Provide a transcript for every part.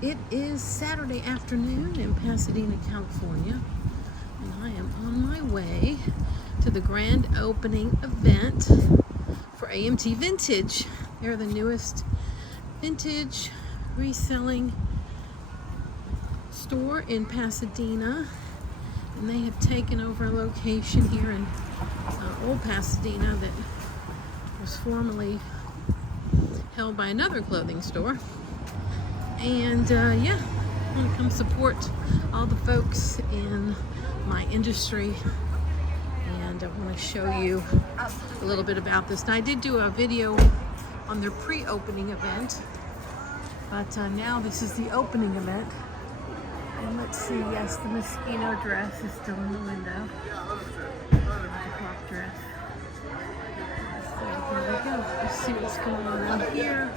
It is Saturday afternoon in Pasadena, California, and I am on my way to the grand opening event for AMT Vintage. They're the newest vintage reselling store in Pasadena, and they have taken over a location here in Old Pasadena that was formerly held by another clothing store. And yeah, I want to come support all the folks in my industry, and I want to show you a little bit about this. Now, I did do a video on their pre-opening event, but now this is the opening event. And let's see, yes, the Moschino dress is still in the window. The crop dress. So here we go. Let's see what's going on out here.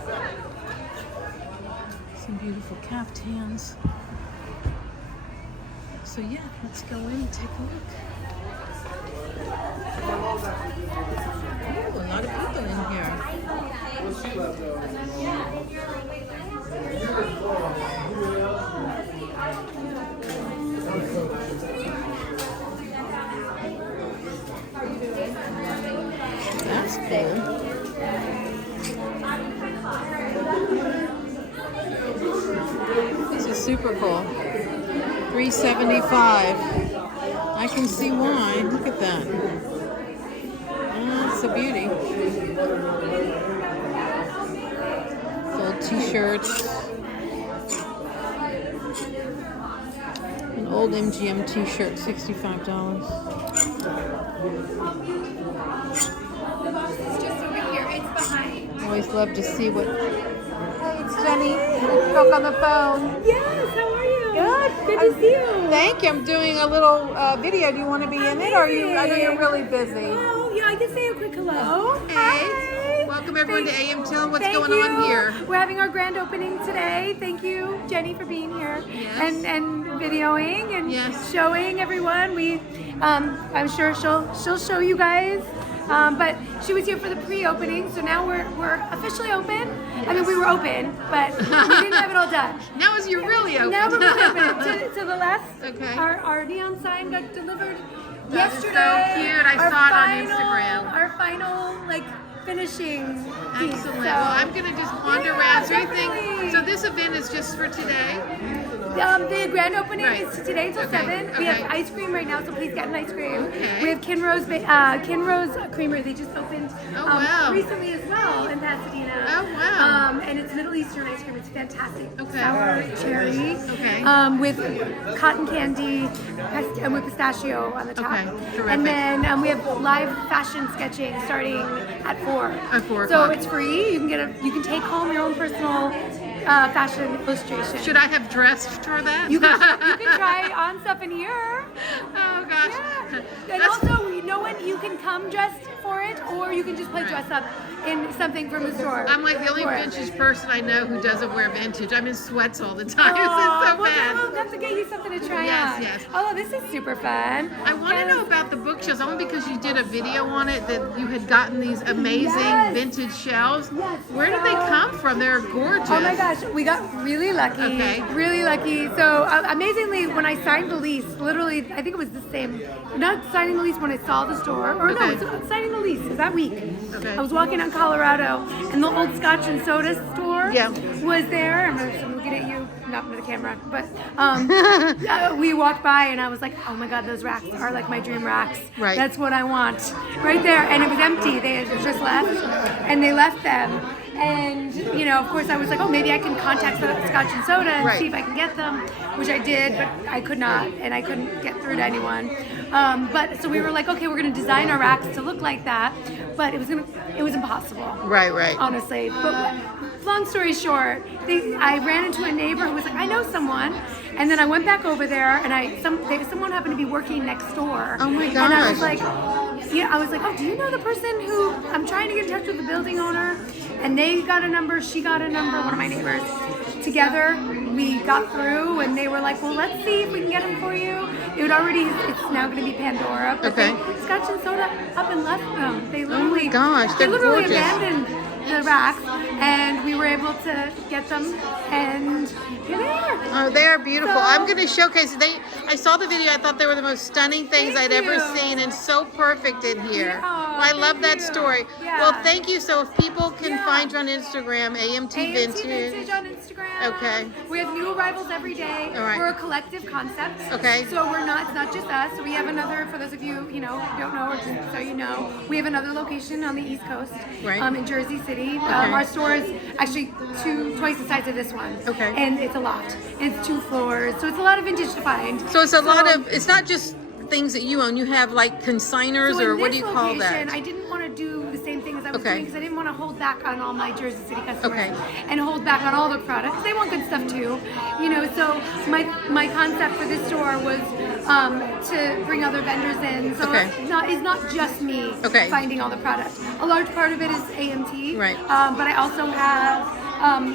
Some beautiful caftans. So yeah, let's go in and take a look. Ooh, a lot of people in here. That's cool. This is super cool. $375. I can see why. Look at that. That's a beauty. Full t-shirts. An old MGM t-shirt, $65. It's just over here. It's behind. Always love to see what... Hey, it's Jenny. We spoke on the phone. Yes, how are you? Good. Good to see you. Thank you. I'm doing a little video. Do you want to be in it, or I know you're really busy. Oh, yeah, I can say a quick hello. Hey. Hi. Welcome everyone to AM Till. What's Thank going you. on here? We're having our grand opening today. Thank you, Jenny, for being here Yes. and videoing and Yes. showing everyone. I'm sure she'll show you guys. But she was here for the pre-opening, so now we're officially open. I mean, we were open, but we didn't have it all done. Now is you're really open. Now we're really open. To the last, Okay. our neon sign got delivered That is so yesterday. cute. I saw it on Instagram. Our final, finishing piece. Excellent. So, Well, I'm going to just wander yeah, around. So you think, definitely. so this event is just for today? The grand opening Right. is today until Okay, 7. We okay. have ice cream right now, so please get an ice cream. Okay. We have Kinro's Creamery. They just opened Oh, wow. recently as well in Pasadena. Oh, wow. And it's Middle Eastern ice cream. It's fantastic. Okay. Sour cherry. Okay. With cotton candy and with pistachio on the top. Okay, terrific. And then we have live fashion sketching starting at 4. At 4 So o'clock. it's free. You can take home your own personal fashion illustration. Should I have dressed for that? You can try on stuff in here. Oh gosh. Yeah. And That's- also, you know what? You can come dressed for it, or you can just play dress up in something from the store. I'm like the only for it. vintage person I know who doesn't wear vintage. I'm in sweats all the time. Aw, It's so well, bad. we'll have to get you something to try Yes, on. yes. Oh, this is super fun. I want to know about the bookshelves, only because you did a video on it that you had gotten these amazing Yes. vintage shelves. Yes. Where did they come from? They're gorgeous. Oh my gosh, we got really lucky. Okay. Really lucky. So amazingly, when I signed the lease, literally, I think it was the same. Not signing the lease when I saw the store, or Okay. no, it's signing the lease. It was that week. Okay. I was walking on Colorado, and the old Scotch and Soda store Yeah. was there. I'm looking at you, not with the camera, but we walked by, and I was like, oh my god, those racks are like my dream racks. Right. That's what I want. Right there, and it was empty. They had just left, and they left them. And, of course, I was like, oh, maybe I can contact Scotch and Soda and Right. see if I can get them, which I did, but I could not, and I couldn't get through to anyone. But so we were like, okay, we're going to design our racks to look like that, but it was impossible. Right, right. Honestly. But long story short, I ran into a neighbor who was like, I know someone. And then I went back over there, and someone happened to be working next door. Oh my And I was gosh. like, oh, do you know the person who I'm trying to get in touch with the building owner? And they got a number, she got a number, one of my neighbors. Together, we got through, and they were like, well, let's see if we can get them for you. It's now going to be Pandora. But Okay. Scotch and Soda up and left them. They literally, gosh, they're they literally gorgeous. abandoned the racks, and we were able to get them, and here they are. Oh, they are beautiful. So- I'm going to showcase. I saw the video. I thought they were the most stunning things Thank I'd ever you. seen, and so perfect in here. Yeah, I love thank that you. story. Yeah. Well, thank you. So if people can Yeah. find you on Instagram, AMT AMT Vintage. Vintage on Instagram. Okay. We have new arrivals every day. All right. We're a collective concept. Okay. So it's not just us. We have another, for those of you, don't know, or just so you know, we have another location on the East Coast. Right. In Jersey City. Okay. Our store is actually twice the size of this one. Okay. And it's a lot. It's 2 floors. So it's a lot of vintage to find. So it's a lot of, it's not just things that you own. You have like consigners, So or in what do this you call location, that? I didn't want to do the same thing as I was Okay. doing because I didn't want to hold back on all my Jersey City customers Okay. and hold back on all the products. They want good stuff too, So my concept for this store was to bring other vendors in. So Okay. it's not just me Okay. finding all the products. A large part of it is AMT, Right. But I also have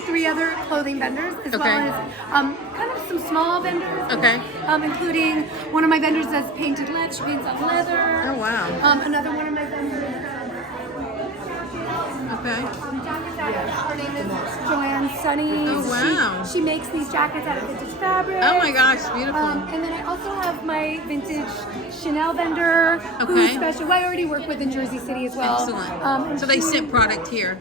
3 other clothing vendors as Okay. well as kind of some small vendors. Okay. Including one of my vendors does painted leather. She paints on leather. Oh, wow. Another one of my vendors. Okay. Her name is Joanne Sunny. Oh, wow. She makes these jackets out of vintage fabric. Oh my gosh, beautiful. And then I also have my vintage Chanel vendor, Okay. who's special. Who I already work with in Jersey City as well. Excellent. And So they she- ship product here.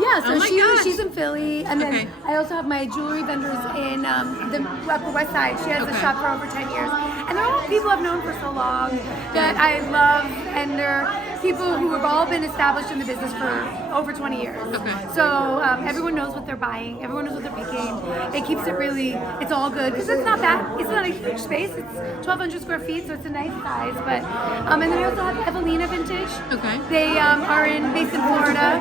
Yeah, so Oh my gosh. she's in Philly, and then Okay. I also have my jewelry vendors in the Upper West Side. She has Okay. a shop for over 10 years, and they're all people I've known for so long that I love, and they're people who have all been established in the business for over 20 years. Okay. So everyone knows what they're buying, everyone knows what they're picking. It keeps it really, it's all good because it's not a huge space. It's 1,200 square feet, so it's a nice size. But and then we also have Evelina Vintage. Okay. They are based in Florida.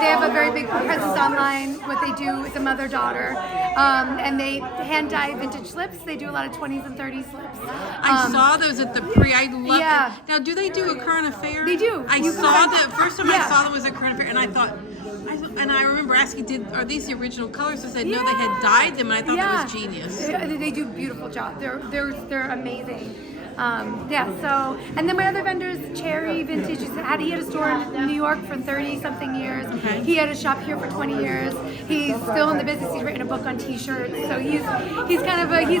They have a very big presence online. What they do is a mother-daughter, and they hand dye vintage slips. They do a lot of 20s and 30s slips. I saw those at the I love Yeah. it. Now, do they do a current affair? They do. I You saw can- the first time I Yeah. saw them was at current affair, and I thought, and I remember asking, are these the original colors? I said, no, they had dyed them, and I thought that was genius. They do a beautiful job. They're amazing. So, and then my other vendors, Cherry Vintage, he had a store in New York for 30 something years. Okay. He had a shop here for 20 years. He's still in the business. He's written a book on t-shirts. So he's he's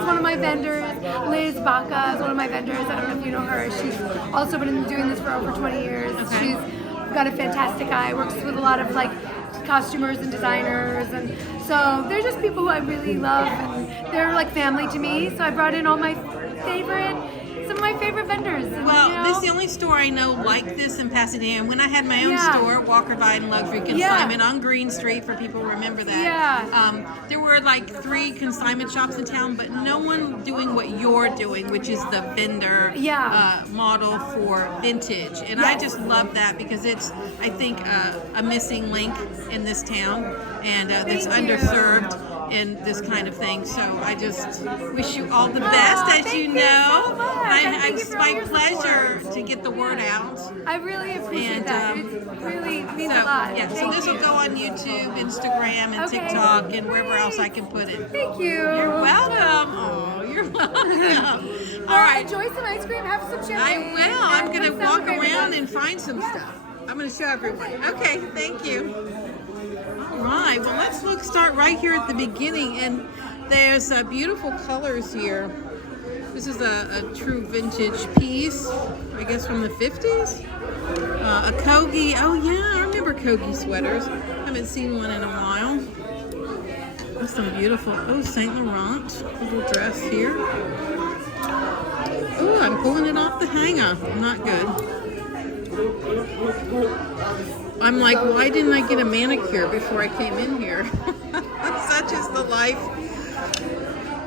one of my vendors. Liz Baca is one of my vendors. I don't know if you know her. She's also been doing this for over 20 years. Okay. She's got a fantastic eye. Works with a lot of costumers and designers, and so they're just people who I really love, and they're like family to me. So I brought in all some of my favorite vendors. And, Well, this is the only store I know like this in Pasadena. When I had my own Yeah. store, Walker Biden Luxury Consignment on Green Street, for people who remember that. Yeah. There were 3 consignment shops in town, but no one doing what you're doing, which is the vendor model for vintage. And I Yes. just love that because it's, I think, a missing link in this town, and that's Thank you. underserved in this kind of thing. So I just wish you all the best, as thank you you know. so much. And Thank you it's for all my your pleasure support. to get the word out. I really appreciate And, that. It really means So a lot. yeah, so Thank this will you. go on YouTube, Instagram, and Okay. TikTok, and wherever else I can put it. Thank you. You're welcome. Oh, you're welcome. All Well, right, enjoy some ice cream. Have some champagne. I will. I'm and gonna let's walk celebrate around with and find some stuff. I'm gonna show everyone. Okay, thank you. All right, well, start right here at the beginning, and there's beautiful colors here. This is a true vintage piece, I guess from the 50s. A Kogi. Oh yeah, I remember Kogi sweaters. Haven't seen one in a while. That's some beautiful. Oh, Saint Laurent little dress here. Oh, I'm pulling it off the hanger. Not good. I'm like, why didn't I get a manicure before I came in here? Such is the life.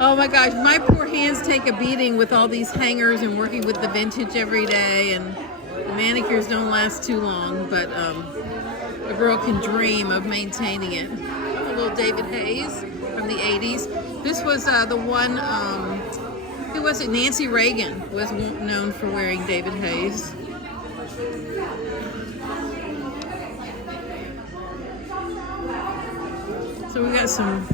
Oh my gosh, my poor hands take a beating with all these hangers and working with the vintage every day, and the manicures don't last too long, but a girl can dream of maintaining it. A little David Hayes from the 80s. This was the one, who was it? Nancy Reagan was known for wearing David Hayes. So we got some.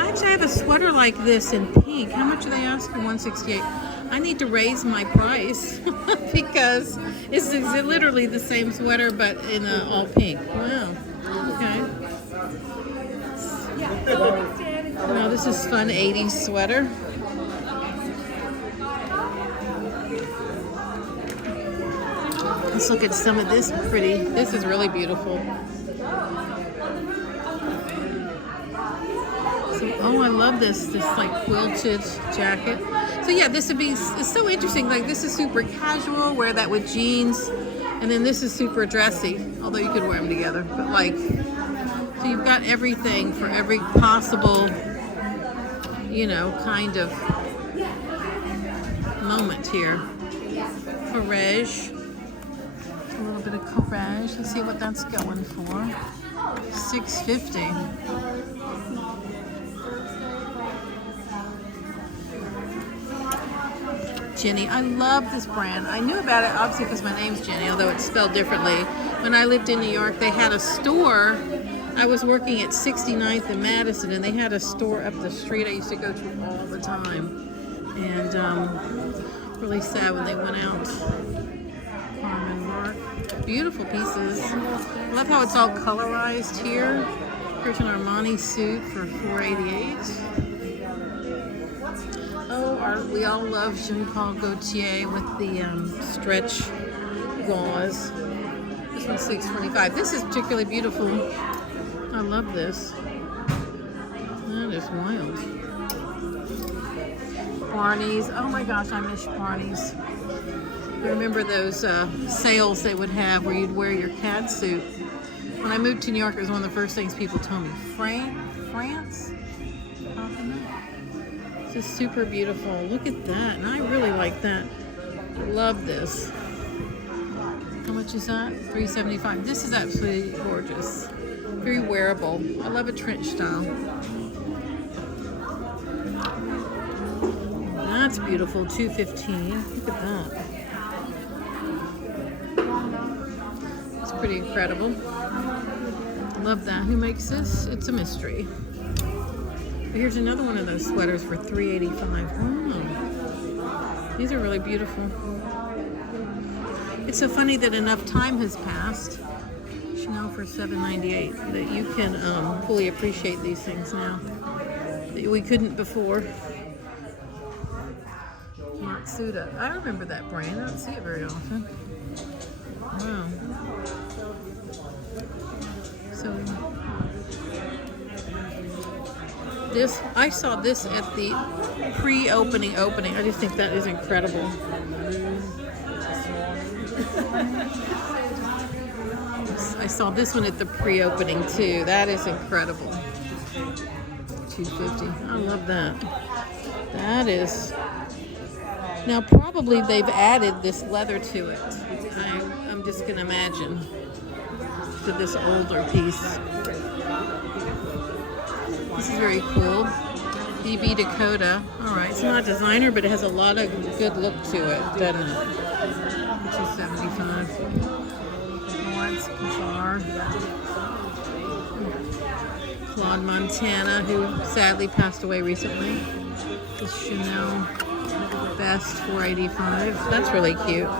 Actually, I have a sweater like this in pink. How much are they asking? $168. I need to raise my price because it's literally the same sweater but in all pink. Wow. this is fun 80s sweater. Let's look at some of this pretty. This is really beautiful. So, oh, I love this like quilted jacket. So yeah, this would be, it's so interesting. Like this is super casual, wear that with jeans. And then this is super dressy, although you could wear them together. But like, so you've got everything for every possible, you know, kind of moment here. Courage. A little bit of courage. Let's see what that's going for. $6.50. Jenny. I love this brand. I knew about it obviously because my name's Jenny, although it's spelled differently. When I lived in New York, they had a store. I was working at 69th and Madison, and they had a store up the street I used to go to all the time. And really sad when they went out. Carmen Mark. Beautiful pieces. I love how it's all colorized here. Here's an Armani suit for $4.88. Oh, we all love Jean Paul Gaultier with the stretch gauze. This one's $6.25. This is particularly beautiful. I love this. That is wild. Barney's. Oh my gosh, I miss Barney's. I remember those sales they would have where you'd wear your cat suit. When I moved to New York, it was one of the first things people told me. France? This is super beautiful. Look at that. And I really like that. Love this. How much is that? $3.75. This is absolutely gorgeous. Very wearable. I love a trench style. That's beautiful. $2.15. Look at that. It's pretty incredible. Love that. Who makes this? It's a mystery. Here's another one of those sweaters for $3.85. Oh, these are really beautiful. It's so funny that enough time has passed, Chanel for $7.98, that you can fully appreciate these things now that we couldn't before. Matsuda. I remember that brand. I don't see it very often. Wow. So this, I saw this at the pre-opening opening. I just think that is incredible. I saw this one at the pre-opening too. That is incredible. $2.50. I love that. That is. Now probably they've added this leather to it. I'm just gonna imagine, to this older piece. This is very cool. BB Dakota. All right, it's not designer, but it has a lot of good look to it, doesn't it? $2.75. Lawrence Bizarre. Claude Montana, who sadly passed away recently. This Chanel vest, $4.85. That's really cute.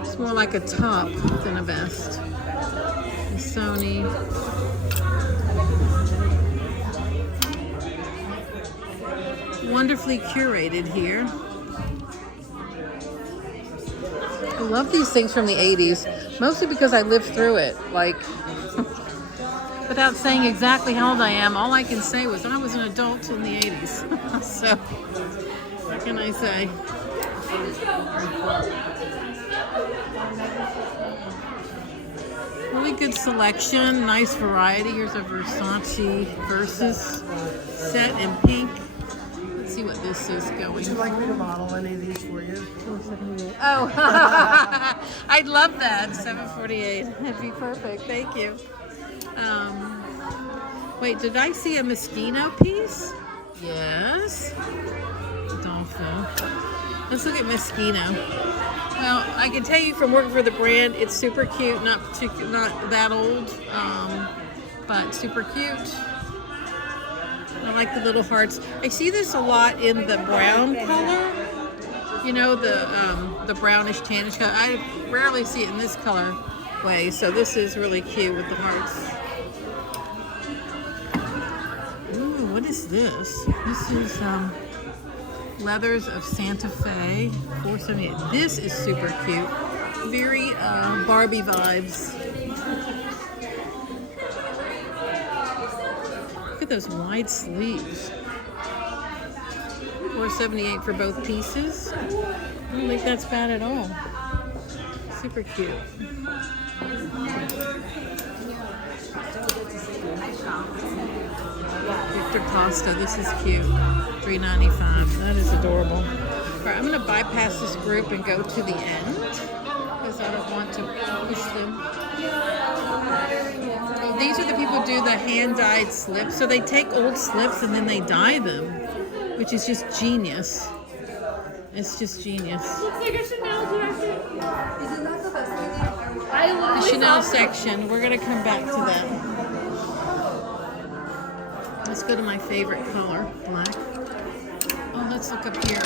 It's more like a top than a vest. And Sony. Wonderfully curated here. I love these things from the 80s, mostly because I lived through it. Like, without saying exactly how old I am, all I can say was I was an adult in the 80s. So, what can I say? Really good selection, nice variety. Here's a Versace Versus set in pink. See what this is going. Would you like me to model any of these for you? Oh, I'd love that. $7.48. That'd be perfect. Thank you. Wait, did I see a Moschino piece? Yes. Dolphin. Let's look at Moschino. Well, I can tell you from working for the brand, it's super cute. Not that old, but super cute. I like the little hearts. I see this a lot in the brown color. You know, the brownish tannish color. I rarely see it in this color way, so this is really cute with the hearts. Ooh, what is this? This is Leathers of Santa Fe, $4.78. This is super cute. Very Barbie vibes. Look at those wide sleeves. $4.78 for both pieces. I don't think that's bad at all. Super cute. Victor Costa, this is cute. $3.95. That is adorable. All right, I'm going to bypass this group and go to the end because I don't want to push them. Oh, these are the people who do the hand-dyed slips. So they take old slips and then they dye them, which is just genius. It's just genius. Looks like a Chanel jacket. The Chanel section. We're going to come back to that. Let's go to my favorite color, black. Oh, let's look up here.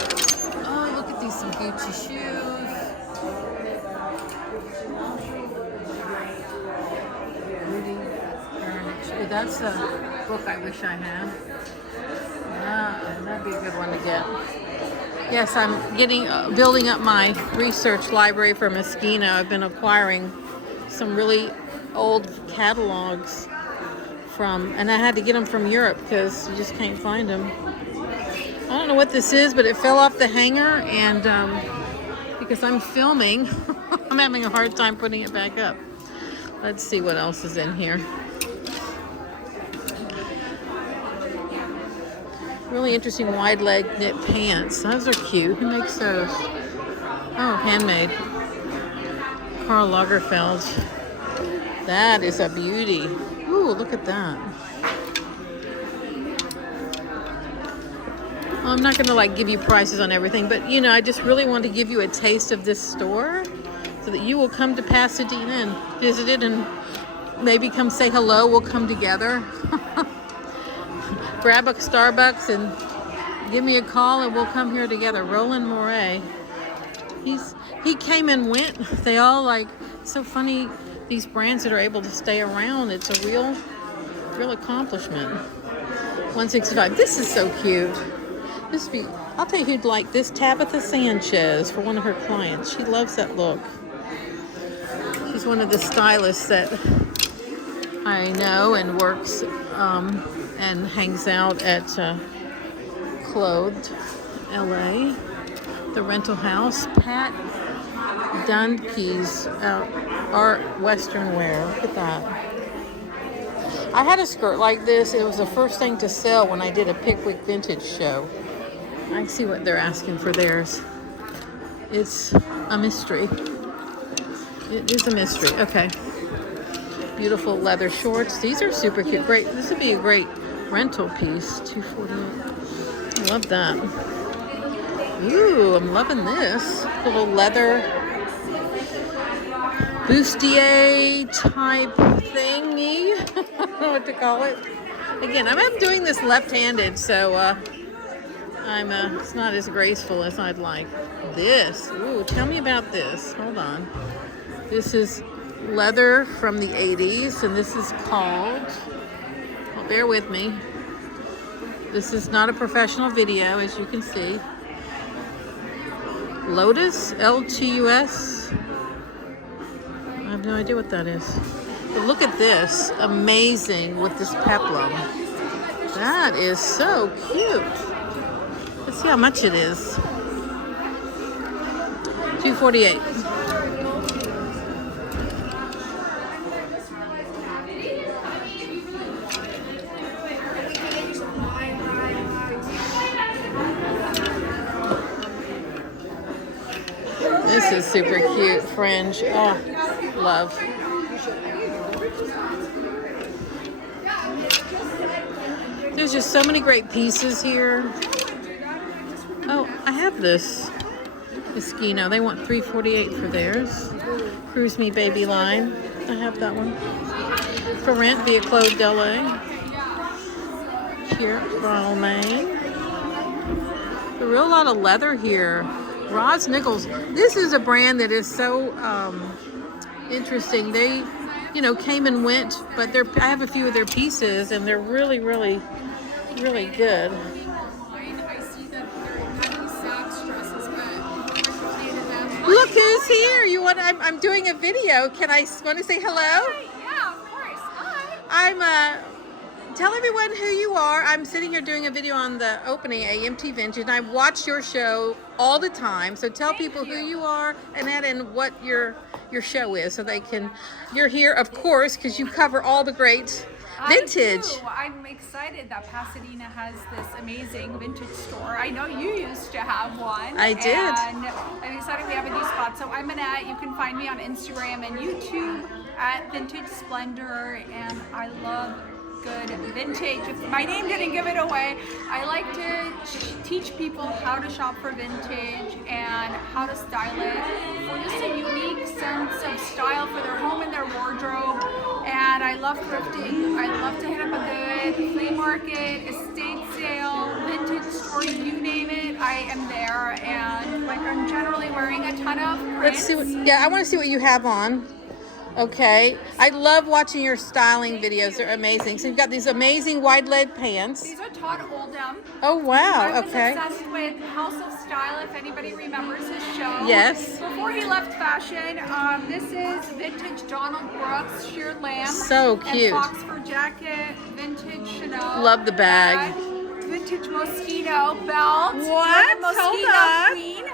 Oh, look at these, some Gucci shoes. Ooh, that's a book I wish I had. Yeah, that'd be a good one to get. Yes, I'm building up my research library for Moschino. I've been acquiring some really old catalogs and I had to get them from Europe because you just can't find them. I don't know what this is, but it fell off the hanger, and because I'm filming, I'm having a hard time putting it back up. Let's see what else is in here. Really interesting wide leg knit pants. Those are cute. Who makes those? Oh, handmade. Karl Lagerfeld. That is a beauty. Ooh, look at that. Well, I'm not gonna give you prices on everything, but I just really want to give you a taste of this store so that you will come to Pasadena and visit it and maybe come say hello. We'll come together. Grab a Starbucks and give me a call and we'll come here together. Roland Moret. He came and went. They all so funny. These brands that are able to stay around, it's a real accomplishment. $165. This is so cute. I'll tell you who'd like this. Tabitha Sanchez for one of her clients. She loves that look. She's one of the stylists that I know and works and hangs out at Clothed LA, the rental house. Pat Dunke's Art Western Wear. Look at that. I had a skirt like this. It was the first thing to sell when I did a Pickwick Vintage show. I can see what they're asking for theirs. It's a mystery. It is a mystery. Okay. Beautiful leather shorts. These are super cute. Great. This would be a great rental piece. $248. I love that. Ooh, I'm loving this. Little leather bustier type thingy. I don't know what to call it. Again, I'm doing this left-handed, so it's not as graceful as I'd like. This. Ooh, tell me about this. Hold on. This is leather from the 80s, and this is called, well, bear with me. This is not a professional video, as you can see. Lotus, L-T-U-S. I have no idea what that is. But look at this. Amazing with this peplum. That is so cute. Let's see how much it is. $248. This is super cute, fringe. Oh, love. There's just so many great pieces here. Oh, I have this Moschino. They want $348 for theirs. Cruise Me Baby line. I have that one. For rent via Clothed LA. Here, Ronald Maine. A real lot of leather here. Ross Nichols. This is a brand that is so interesting. They, came and went, but I have a few of their pieces, and they're really, really really good. I see that they're having Saks dresses, but I donated them. Look who's here. You want? I'm doing a video. Can I want to say hello? Yeah, of course. Hi. I'm tell everyone who you are. I'm sitting here doing a video on the opening AMT Vintage, and I watch your show all the time. So tell people who you are and add in what your show is, so they can. You're here, of course, because you cover all the great vintage. I do. I'm excited that Pasadena has this amazing vintage store. I know you used to have one. I did. And I'm excited we have a new spot. So I'm Annette. You can find me on Instagram and YouTube at Vintage Splendor, and I love good vintage. If my name didn't give it away, I like to teach people how to shop for vintage and how to style it for just a unique sense of style for their home and their wardrobe. And I love thrifting. I love to hit up a good flea market, estate sale, vintage store, you name it, I am there. And like I'm generally wearing a ton of Let's see. prints. I want to see what you have on. Okay. I love watching your styling videos. They're amazing. So you've got these amazing wide leg pants. These are Todd Oldham. Oh wow. I was Okay. obsessed with House of Style, if anybody remembers his show. Yes. Before he left fashion, this is vintage Donald Brooks sheer lamb. So cute. And Foxford jacket, vintage Chanel. Love the bag. Vintage Moschino belt. What? Moschino Hold on. queen.